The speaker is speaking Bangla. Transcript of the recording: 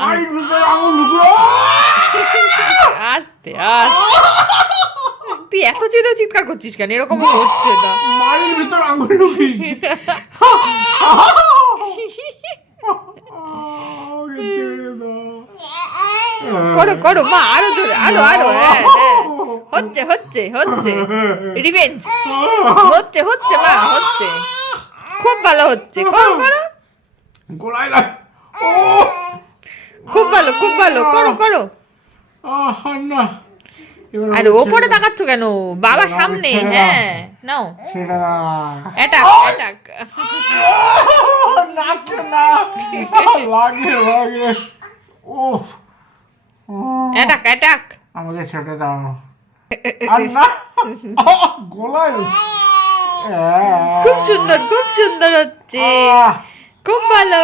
মাড়ির ভিতরে আঙুল ঢুকলো। আস্তে আস্তে, তুই এত চিৎকার করছিস কেন? এরকম হচ্ছে না। মাড়ির ভিতর আঙুল ঢুকিয়েছি। করো করো মা, আরো জোরে, আরো আরো। হ্যাঁ হ্যাঁ, হচ্ছে হচ্ছে হচ্ছে, রিভেঞ্জ হচ্ছে হচ্ছে মা, হচ্ছে, খুব ভালো হচ্ছে। করো করো, গোলায় লাগ। ও খুব ভালো খুব ভালো, করো করো। না, আরে ওপরে তাকাচ্ছ কেন? বাবা সামনে। হ্যাঁ নাও, সেটা অ্যাটাক অ্যাটাক। নাকে না লাগে লাগে। ও অ্যাটাক অ্যাটাক। আমাকে ছেড়ে দাও। আর না, গোলায়। খুব সুন্দর খুব সুন্দর হচ্ছে, খুব ভালো।